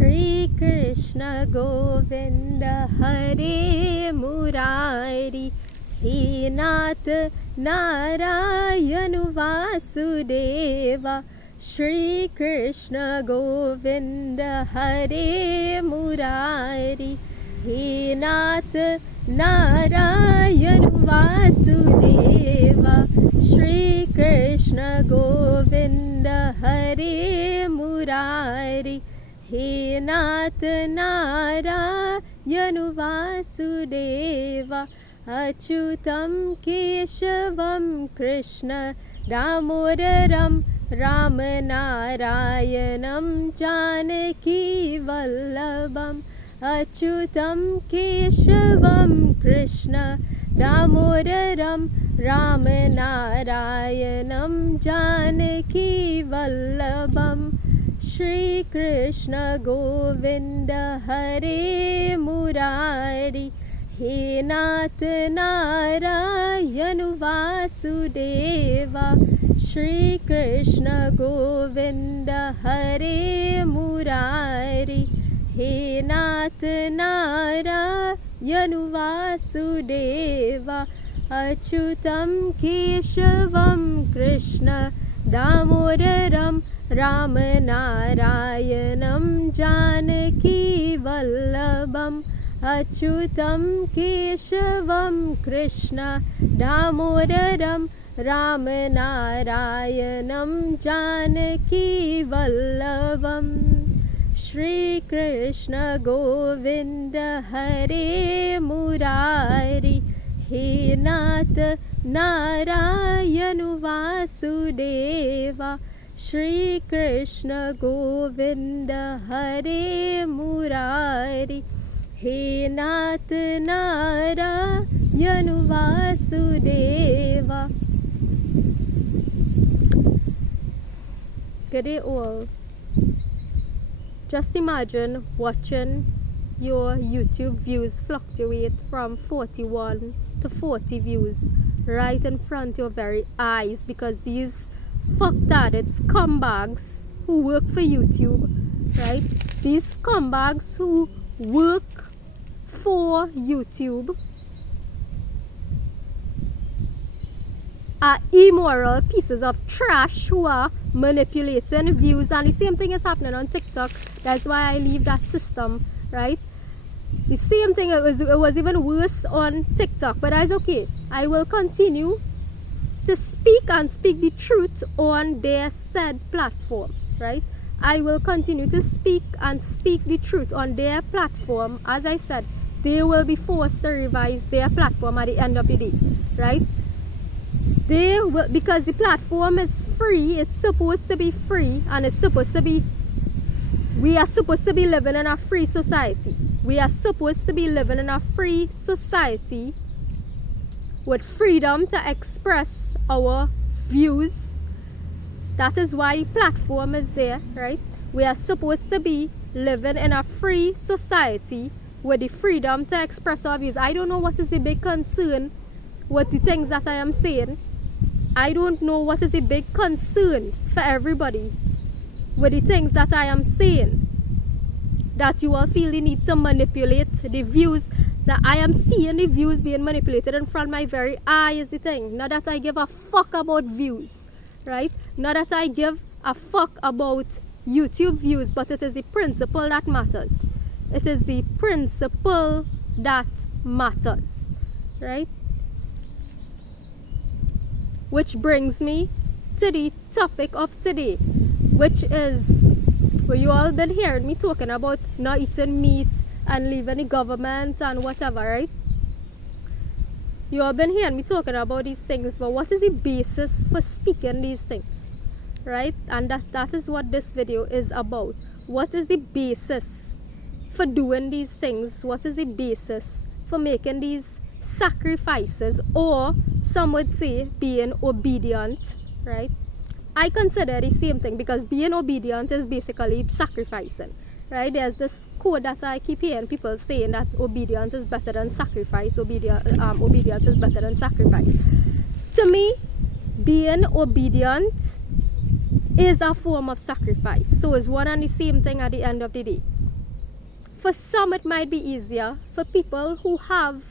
Shri Krishna Govinda Hare Murari He Nath Narayanu Vasudeva Shri Krishna Govinda Hare Murari He Nath Narayanu Vasudeva Shri Krishna Govinda Hare Murari He Nath Narayanu Vasudeva Achyutam Keshavam Krishna Damodaram Ramanarayanam Janaki Vallabham Achyutam Keshavam Krishna Damodaram Ramanarayanam Janaki Vallabham Shri Krishna Govinda Hare Murari He Nath Narayanu Vasudeva Shri Krishna Govinda Hare Murari He Nath Narayanu Vasudeva Achyutam Keshavam Krishna Damodaram Ramanarayanam Janaki Vallabham Achyutam Keshavam Krishna Damodaram Ramanarayanam Janaki Vallabham Shri Krishna Govinda Hare Murari He Nath Narayanu Vasudeva Shri Krishna Govinda Hare Murari He Nath Narayanu Vasudeva. Good day all. Just imagine watching your YouTube views fluctuate from 41 to 40 views right in front of your very eyes because these fuck-tarded scumbags who work for YouTube, right? These scumbags who work for YouTube are immoral pieces of trash who are manipulating views, and the same thing is happening on TikTok. That's why I leave that system, right? The same thing, it was even worse on TikTok, but that's okay. I will continue to speak the truth on their said platform, right? I will continue to speak the truth on their platform. As I said, they will be forced to revise their platform at the end of the day, right? They will, because the platform is free, it's supposed to be free, and it's supposed to be, we are supposed to be living in a free society. We are supposed to be living in a free society with freedom to express our views. That is why the platform is there, right? We are supposed to be living in a free society with the freedom to express our views. I don't know what is the big concern with the things that I am saying. I don't know what is the big concern for everybody with the things that I am saying, that you all feel the need to manipulate the views. That I am seeing the views being manipulated in front of my very eye is the thing. Not that I give a fuck about views, right? Not that I give a fuck about YouTube views, but it is the principle that matters. It is the principle that matters, right? Which brings me to the topic of today, which is where you all been hearing me talking about not eating meat and leaving the government and whatever, right? You all been hearing me talking about these things, but what is the basis for speaking these things, right? And that is what this video is about. What is the basis for doing these things? What is the basis for making these sacrifices, or some would say being obedient, right? I consider the same thing, because being obedient is basically sacrificing, right? There's this quote that I keep hearing people saying that obedience is better than sacrifice. Obedience is better than sacrifice. To me, being obedient is a form of sacrifice. So it's one and the same thing at the end of the day. For some, it might be easier. For people who have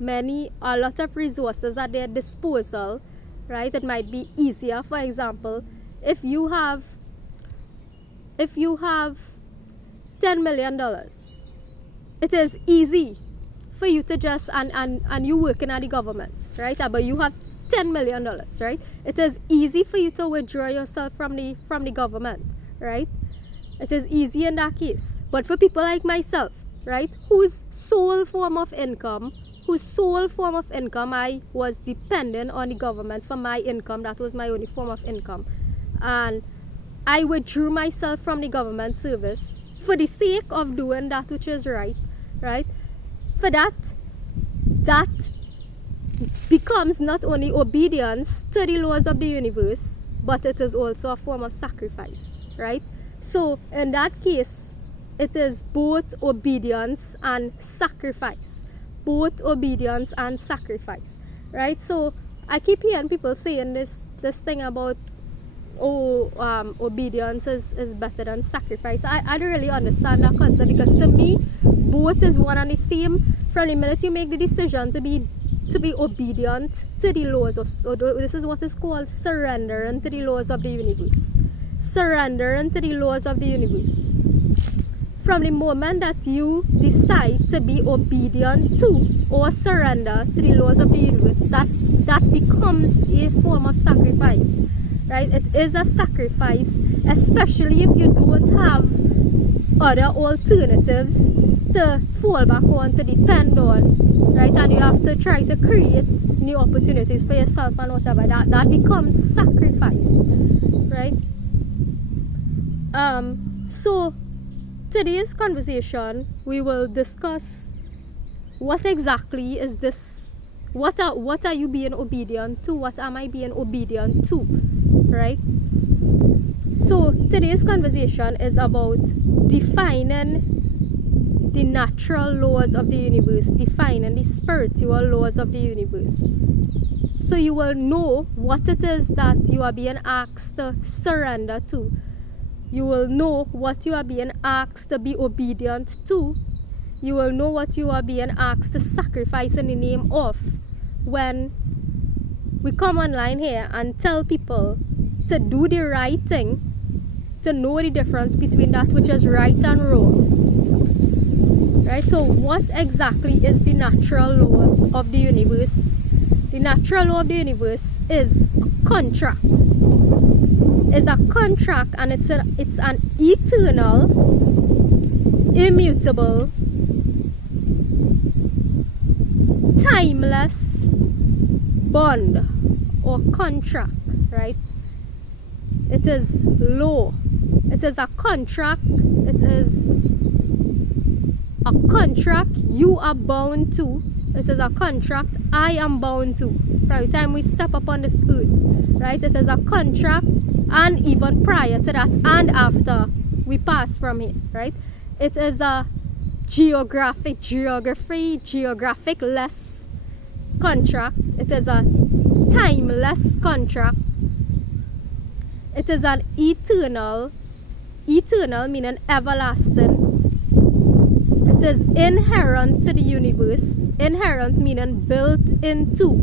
a lot of resources at their disposal, right? It might be easier. For example, if you have $10 million, it is easy for you to just and you working at the government, right? But you have $10 million, right? It is easy for you to withdraw yourself from the government, right? It is easy in that case. But for people like myself, right, whose sole form of income I was dependent on the government for my income. That was my only form of income, and I withdrew myself from the government service for the sake of doing that which is right. For that becomes not only obedience to the laws of the universe, but it is also a form of sacrifice, right? So in that case, it is both obedience and sacrifice. Right? So I keep hearing people saying this thing about obedience is better than sacrifice. I don't really understand that concept, because to me, both is one and the same. From the minute you make the decision to be obedient to the laws this is what is called surrendering to the laws of the universe. From the moment that you decide to be obedient to or surrender to the laws of the universe, that becomes a form of sacrifice, right? It is a sacrifice, especially if you don't have other alternatives to fall back on, to depend on, right? And you have to try to create new opportunities for yourself and whatever. That becomes sacrifice, right? So today's conversation, we will discuss what exactly is this, what are you being obedient to, what am I being obedient to, right? So today's conversation is about defining the natural laws of the universe, defining the spiritual laws of the universe. So you will know what it is that you are being asked to surrender to. You will know what you are being asked to be obedient to. You will know what you are being asked to sacrifice in the name of. When we come online here and tell people to do the right thing, to know the difference between that which is right and wrong. Right? So what exactly is the natural law of the universe? The natural law of the universe is a contract. It's a contract, and it's an eternal, immutable, timeless bond or contract, right? It is law. It is a contract. It is a contract you are bound to. It is a contract I am bound to from the time we step upon this earth, right? It is a contract, and even prior to that and after we pass from here, right? It is a geographic-less contract. It is a timeless contract. It is an eternal meaning everlasting. It is inherent to the universe. Inherent meaning built into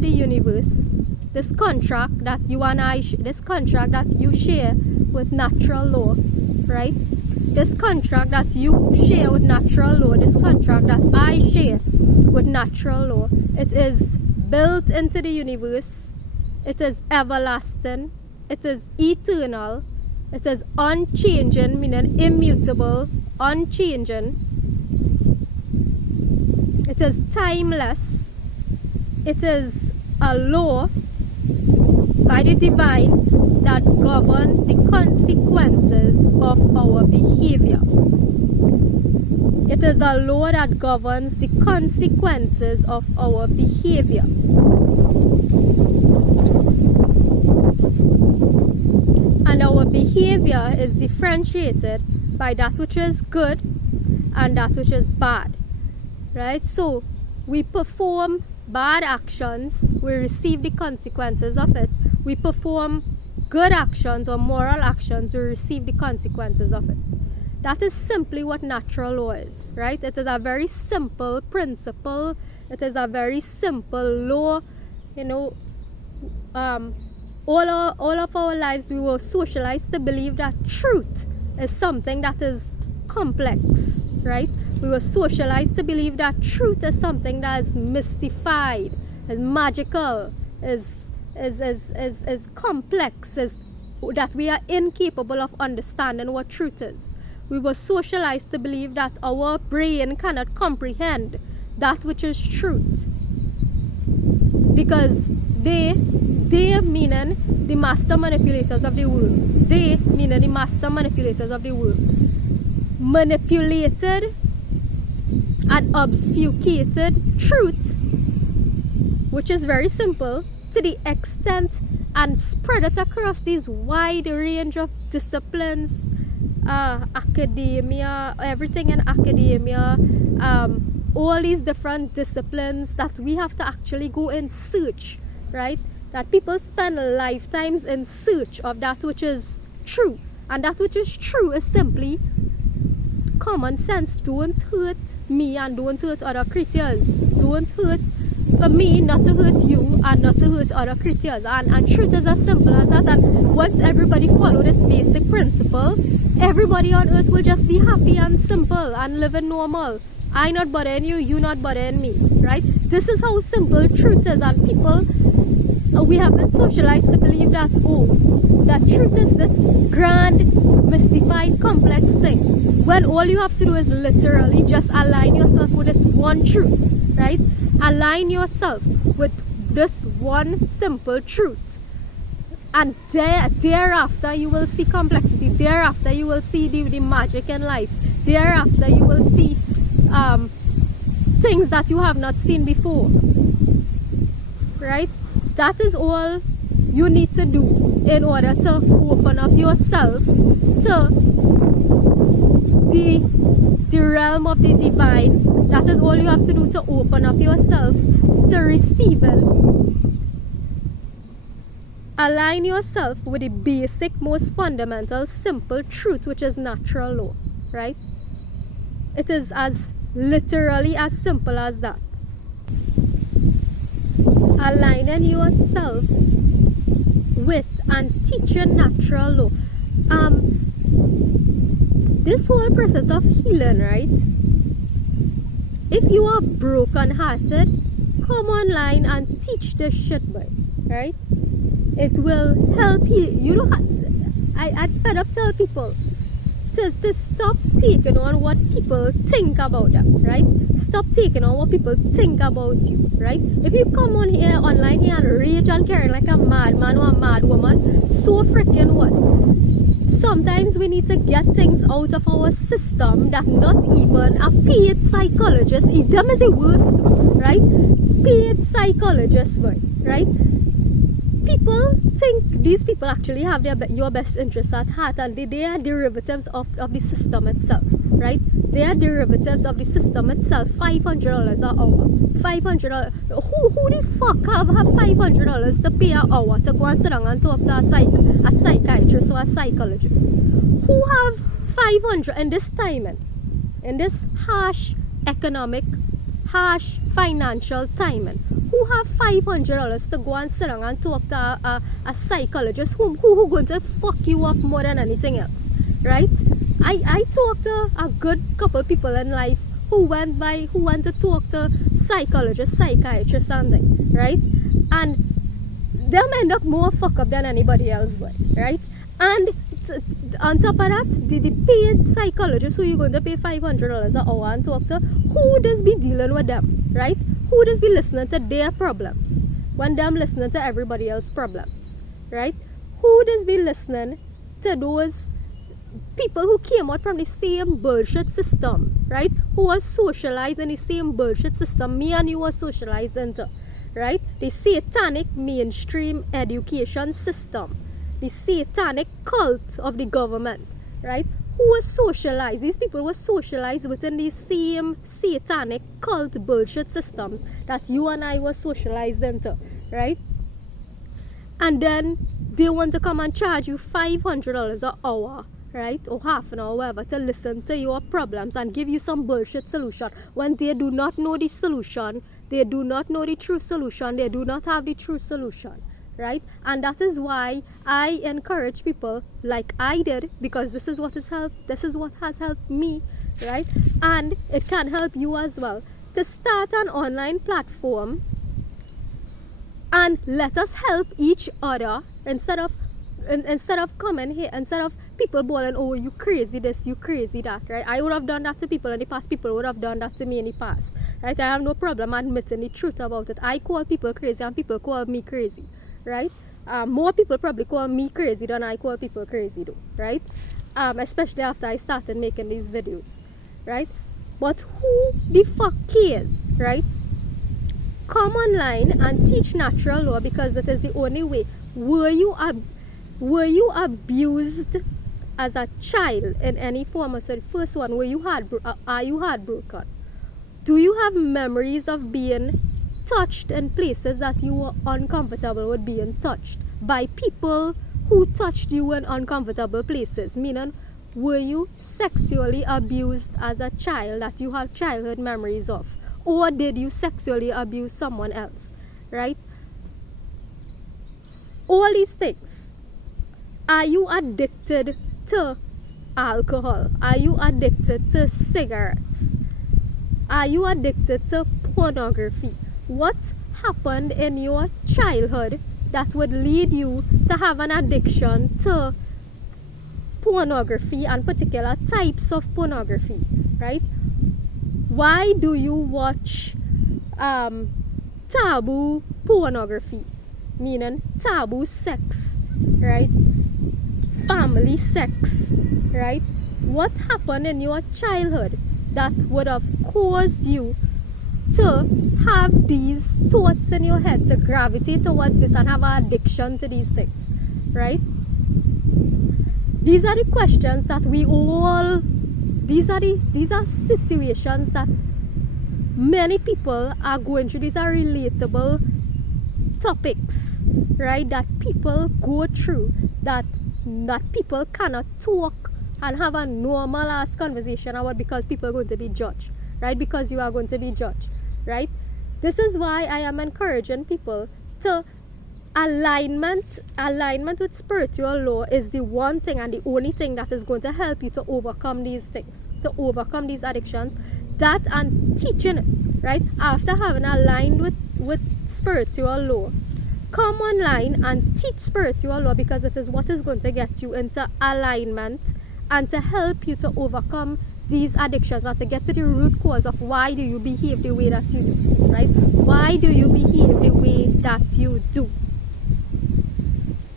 the universe. This contract that you and I, this contract that you share with natural law, right? This contract that you share with natural law, this contract that I share with natural law, it is built into the universe. It is everlasting. It is eternal. It is unchanging, meaning immutable, unchanging. It is timeless. It is a law by the divine that governs the consequences of our behavior. It is a law that governs the consequences of our behavior. And our behavior is differentiated by that which is good and that which is bad, right? So we perform bad actions, we receive the consequences of it. We perform good actions or moral actions, we receive the consequences of it, That is simply what natural law is, right? It is a very simple principle. It is a very simple law. You know, all of our lives we were socialized to believe that truth is something that is complex, right? We were socialized to believe that truth is something that is mystified, is magical, is complex, is that we are incapable of understanding what truth is. We were socialized to believe that our brain cannot comprehend that which is truth, because they meaning the master manipulators of the world, they meaning the master manipulators of the world, manipulated and obfuscated truth, which is very simple, to the extent and spread it across these wide range of disciplines, academia, everything in academia, all these different disciplines that we have to actually go in search, right? That people spend lifetimes in search of that which is true, and that which is true is simply common sense. Don't hurt me and don't hurt other creatures. Don't hurt for me, not to hurt you and not to hurt other creatures. And truth is as simple as that. And once everybody follow this basic principle, everybody on earth will just be happy and simple and living normal. I not bothering you, you not bothering me, right? This is how simple truth is. And people, we have been socialized to believe that, oh, that truth is this grand, mystified, complex thing, when all you have to do is literally just align yourself with this one truth, right? Align yourself with this one simple truth, and thereafter you will see complexity. Thereafter you will see the magic in life. Thereafter you will see things that you have not seen before, right? That is all you need to do in order to open up yourself to the realm of the divine. That is all you have to do to open up yourself to receiving. Align yourself with the basic, most fundamental, simple truth, which is natural law, right? It is as literally as simple as that. Aligning yourself with and teaching natural law. This whole process of healing, right? If you are broken hearted, come online and teach this shit, boy, right? It will help heal. You know, I'd fed up tell people to stop taking on what people think about them, right? Stop taking on what people think about you, right? If you come on here, online here, and rage and carry like a madman or a mad woman, so freaking what? Sometimes we need to get things out of our system that not even a paid psychologist, them is the worst too, right? Paid psychologists, right? People think these people actually have your best interests at heart, and they are derivatives of the system itself, right? They are derivatives of the system itself. $500 an hour. $500. Who the fuck have $500 to pay an hour to go and sit down and talk to a psychiatrist or a psychologist? Who have 500 in this timing, in this harsh economic, harsh financial timing? Who have $500 to go and sit down and talk to a psychologist who going to fuck you up more than anything else, right? I talked to a good couple people in life who went to talk to psychologists, psychiatrists and things, right? And them end up more fucked up than anybody else, right? And on top of that, the paid psychologist who you're going to pay $500 an hour and talk to, who does be dealing with them, right? Who does be listening to their problems when them listening to everybody else's problems, right? Who does be listening to those people who came out from the same bullshit system, right? Who was socialized in the same bullshit system me and you were socialized into, right? The satanic mainstream education system, the satanic cult of the government, right? Who was socialized? These people were socialized within the same satanic cult bullshit systems that you and I were socialized into, right? And then they want to come and charge you $500 an hour, right, or half an hour, whatever, to listen to your problems and give you some bullshit solution when they do not know the solution, they do not know the true solution, they do not have the true solution, right? And that is why I encourage people like I did, because this is what has helped me, right? And it can help you as well, to start an online platform and let us help each other instead of coming here, instead of people bawling, oh, you crazy this, you crazy that, right? I would have done that to people in the past. People would have done that to me in the past, right? I have no problem admitting the truth about it. I call people crazy and people call me crazy, right? More people probably call me crazy than I call people crazy though, right? Especially after I started making these videos, right? But who the fuck cares, right? Come online and teach natural law, because it is the only way. Were you abused as a child in any form? So the first one, are you heartbroken? Do you have memories of being touched in places that you were uncomfortable with being touched by people who touched you in uncomfortable places? Meaning, were you sexually abused as a child that you have childhood memories of? Or did you sexually abuse someone else, right? All these things. Are you addicted to alcohol? Are you addicted to cigarettes? Are you addicted to pornography? What happened in your childhood that would lead you to have an addiction to pornography and particular types of pornography, right? Why do you watch taboo pornography? Meaning taboo sex, right? Family sex, right? What happened in your childhood that would have caused you to have these thoughts in your head, to gravitate towards this and have an addiction to these things, right? These are the questions that we all, these are situations that many people are going through. These are relatable topics, right, that people go through, that people cannot talk and have a normal ass conversation about, because people are going to be judged, right? Because you are going to be judged, right? This is why I am encouraging people to alignment with spiritual law is the one thing and the only thing that is going to help you to overcome these things, to overcome these addictions. That and teaching it, right? After having aligned with spiritual law, come online and teach spiritual law, because it is what is going to get you into alignment and to help you to overcome these addictions and to get to the root cause of why do you behave the way that you do, right? Why do you behave the way that you do?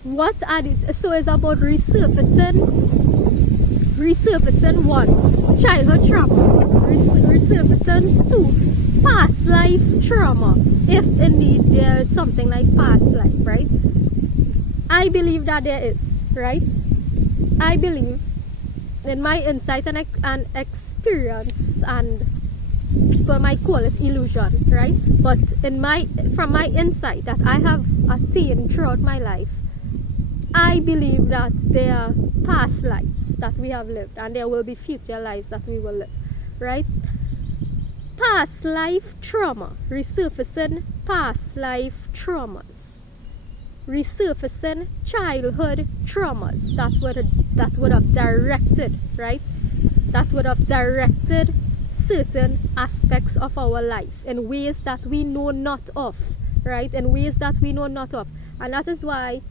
What are it? So it's about resurfacing one, childhood trauma, resurfacing two, past life trauma, if indeed there is something like past life, right? I believe that there is, right? I believe, in my insight and experience, and people might call it illusion, right? But from my insight that I have attained throughout my life, I believe that there are past lives that we have lived, and there will be future lives that we will live, right? Past life trauma, resurfacing past life traumas, resurfacing childhood traumas that would have directed, right? That would have directed certain aspects of our life in ways that we know not of, right? In ways that we know not of. And that is why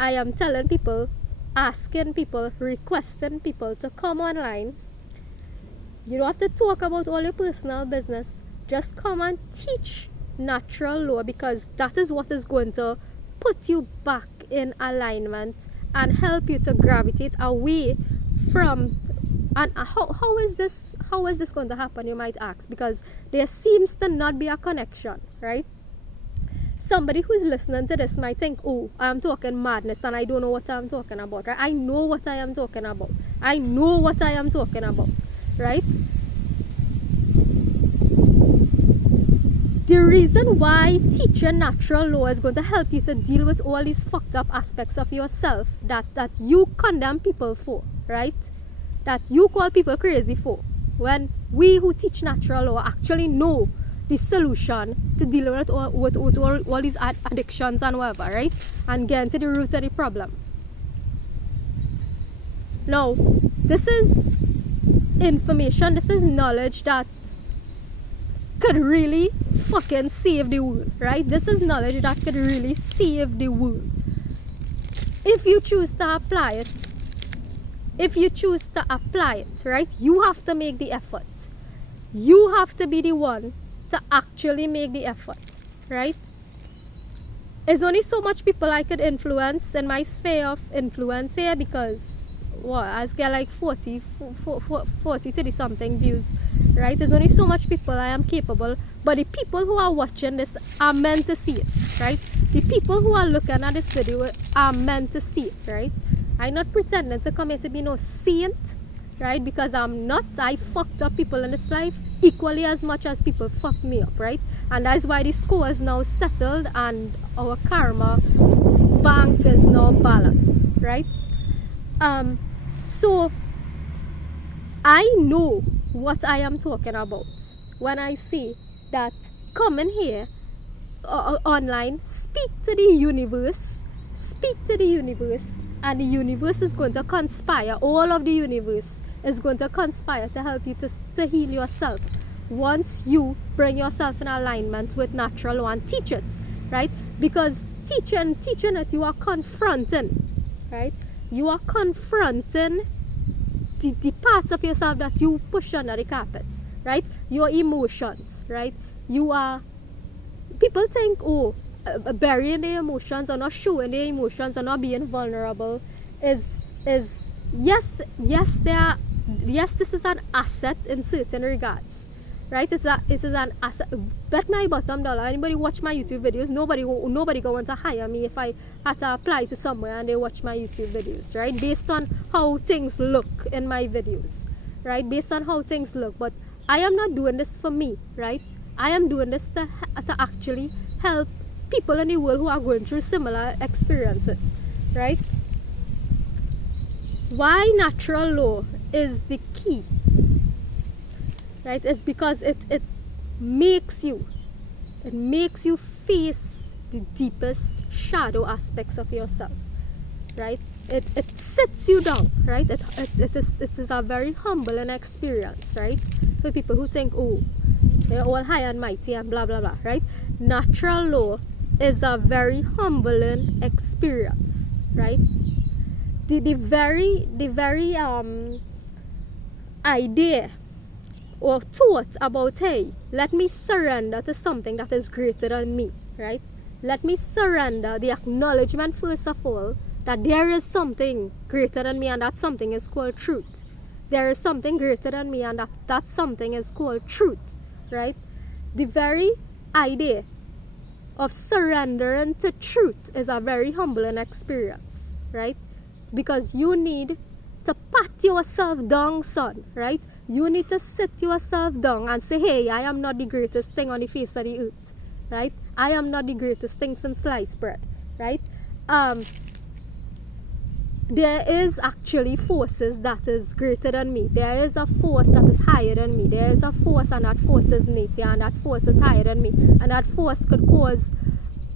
I am telling people, asking people, requesting people to come online. You don't have to talk about all your personal business. Just come and teach natural law, because that is what is going to put you back in alignment and help you to gravitate away from. And how is this going to happen, you might ask? Because there seems to not be a connection, right? Somebody who is listening to this might think, oh, I'm talking madness and I don't know what I'm talking about, right? I know what I am talking about. I know what I am talking about, right? The reason why teaching natural law is going to help you to deal with all these fucked up aspects of yourself that you condemn people for, right? That you call people crazy for, when we who teach natural law actually know the solution to deal with all these addictions and whatever, right? And get into the root of the problem. Now, this is information, this is knowledge that could really fucking save the world, right? This is knowledge that could really save the world. If you choose to apply it, right? You have to make the effort. You have to be the one to actually make the effort, right? There's only so much people I could influence in my sphere of influence here, because I get like 40 30 something views, right? There's only so much people I am capable, but the people who are watching this are meant to see it, right? The people who are looking at this video are meant to see it, right? I'm not pretending to come here to be no saint, right? Because I'm not. I fucked up people in this life equally as much as people fucked me up, right? And that's why the score is now settled and our karma bank is now balanced, right? So I know what I am talking about when I say that come in here online, speak to the universe, and the universe is going to conspire. All of the universe is going to conspire to help you to heal yourself once you bring yourself in alignment with natural law and teach it, right? Because teaching it, you are confronting, right? You are confronting the parts of yourself that you push under the carpet, right? Your emotions, right? People think, oh, burying their emotions or not showing their emotions or not being vulnerable is yes, this is an asset in certain regards, right? This is an asset. Bet my bottom dollar, anybody watch my YouTube videos, nobody going to hire me if I had to apply to somewhere and they watch my YouTube videos, right? Based on how things look in my videos, right? Based on how things look. But I am not doing this for me, right? I am doing this to actually help people in the world who are going through similar experiences, right? Why natural law is the key, right? It's because it makes you face the deepest shadow aspects of yourself, right? It sits you down, right? It is a very humbling experience, right? For people who think, oh, they're all high and mighty and blah blah blah, right? Natural law is a very humbling experience, right? The very idea or thought about, hey, let me surrender to something that is greater than me, right? Let me surrender the acknowledgement, first of all, that there is something greater than me, and that something is called truth. There is something greater than me, and that something is called truth, right? The very idea of surrendering to truth is a very humbling experience, right? Because you need to pat yourself down, son, right? You need to sit yourself down and say, hey, I am not the greatest thing on the face of the earth, right? I am not the greatest thing since sliced bread, right? There is actually forces that is greater than me. There is a force that is higher than me. There is a force, and that force is nature, and that force is higher than me. And that force could cause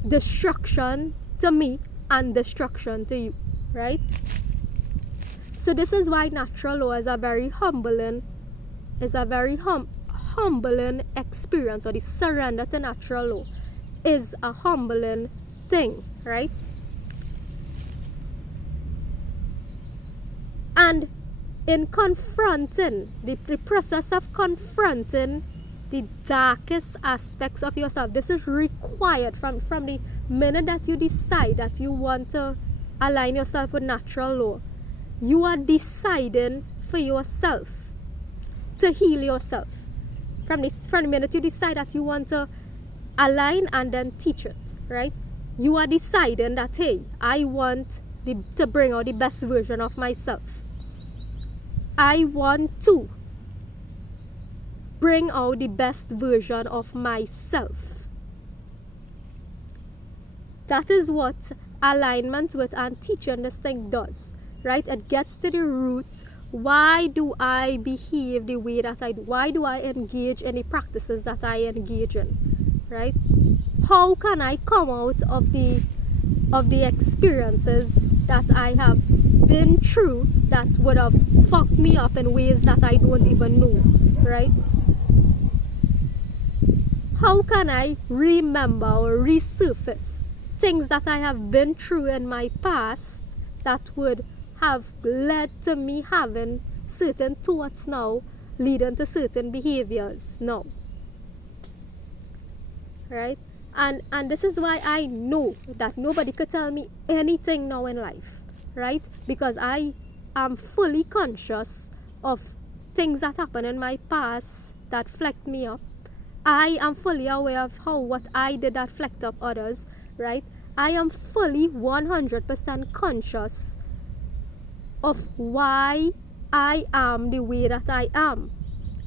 destruction to me and destruction to you, right? So this is why natural law is a very humbling experience, or the surrender to natural law is a humbling thing, right? And in confronting, the process of confronting the darkest aspects of yourself, this is required from the minute that you decide that you want to align yourself with natural law. You are deciding for yourself to heal yourself. From the minute you decide that you want to align and then teach it, right? You are deciding that, hey, I want to bring out the best version of myself. I want to bring out the best version of myself. That is what alignment with and teaching this thing does, right? It gets to the root. Why do I behave the way that I do? Why do I engage in the practices that I engage in, right? How can I come out of the experiences that I have been through that would have fucked me up in ways that I don't even know, right? How can I remember or resurface things that I have been through in my past that would have led to me having certain thoughts now, leading to certain behaviors now, right? And this is why I know that nobody could tell me anything now in life, right? Because I am fully conscious of things that happened in my past that flecked me up. I am fully aware of how what I did that flecked up others, right? I am fully 100% conscious of why I am the way that I am.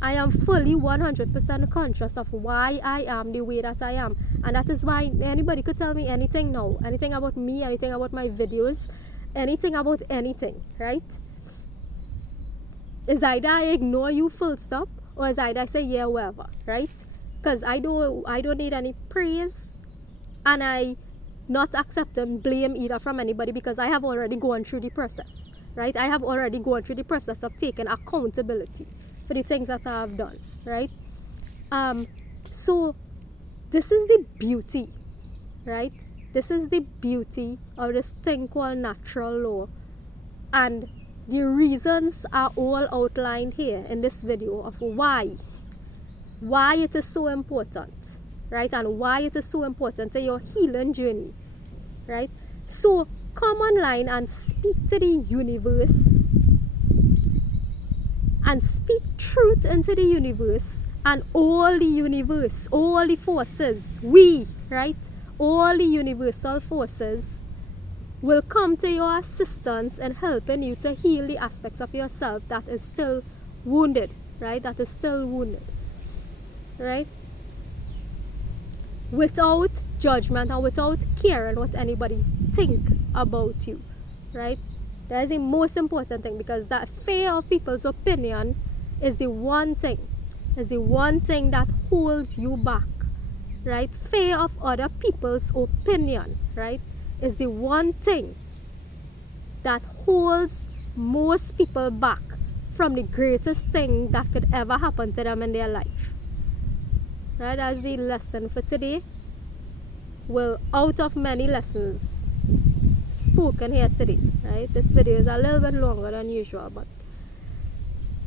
I am fully 100% conscious of why I am the way that I am. And that is why anybody could tell me anything now. Anything about me, anything about my videos, anything about anything, right? Is either I ignore you full stop, or is either I say yeah, whatever, right? Because I don't need any praise, and I not accepting blame either from anybody, because I have already gone through the process, right? I have already gone through the process of taking accountability for the things that I have done, right? So this is the beauty, right? This is the beauty of this thing called natural law, and the reasons are all outlined here in this video of why it is so important, right? And why it is so important to your healing journey, right? So come online and speak to the universe, and speak truth into the universe, and all the universe, all the forces, right? All the universal forces will come to your assistance and helping you to heal the aspects of yourself that is still wounded, right? That is still wounded, right? Without judgment and without caring what anybody think about you, right? That is the most important thing, because that fear of people's opinion is the one thing that holds you back, right? Fear of other people's opinion, right, is the one thing that holds most people back from the greatest thing that could ever happen to them in their life, right? That's the lesson for today. Well, out of many lessons spoken here today, right? This video is a little bit longer than usual, but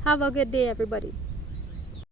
have a good day, everybody.